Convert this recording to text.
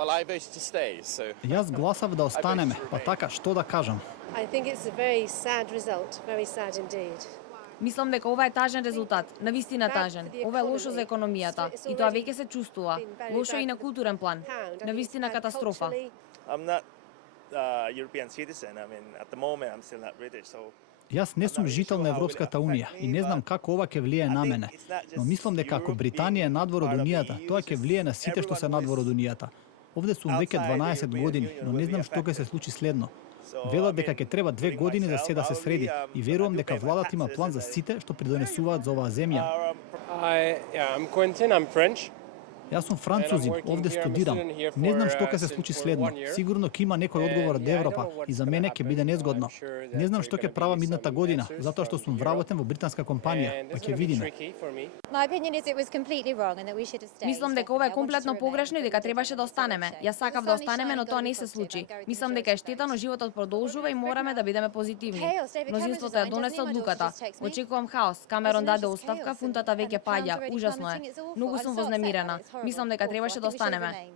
Well, I voted to stay, so Јас гласав да останеме, па така, што да кажам? I think it's a very sad result, very sad indeed. Мислам дека ова е тажен резултат, навистина тажен. Ова е лошо за економијата и тоа веќе се чувствува. Лошо и на културен план. Навистина катастрофа. I'm not European citizen. I mean, at the moment I'm still not British, so Јас не сум жител на Европската Унија и не знам како ова ќе влијае на мене, но мислам дека ако Британија е надвор од Унијата, тоа ќе влијае на сите што се надвор од Унијата. Овде сум веќе 12 години, но не знам што ќе се случи следно. Велат дека ќе треба 2 години за се да се среди и верувам дека владата има план за сите што придонесуваат за оваа земја. I'm Quentin, I'm French. Јас сум французин, овде студирам. Не знам што ќе се случи следно. Сигурно ќе има некој одговор од Европа и за мене ќе биде незгодно. Не знам што ќе правам идната година, затоа што сум вработен во британска компанија, па ќе видиме. Мислам дека ова е комплетно погрешно и дека требаше да останеме. Јас сакав да останеме, но тоа не се случи. Мислам дека е штета, но животот продолжува и мораме да бидеме позитивни. Мнозинството ја донесе одлуката. Очекувам хаос. Камерон даде оставка, фунтата веќе паѓа. Ужасно е. Многу сум вознемирена. Мислам дека требаше да останеме.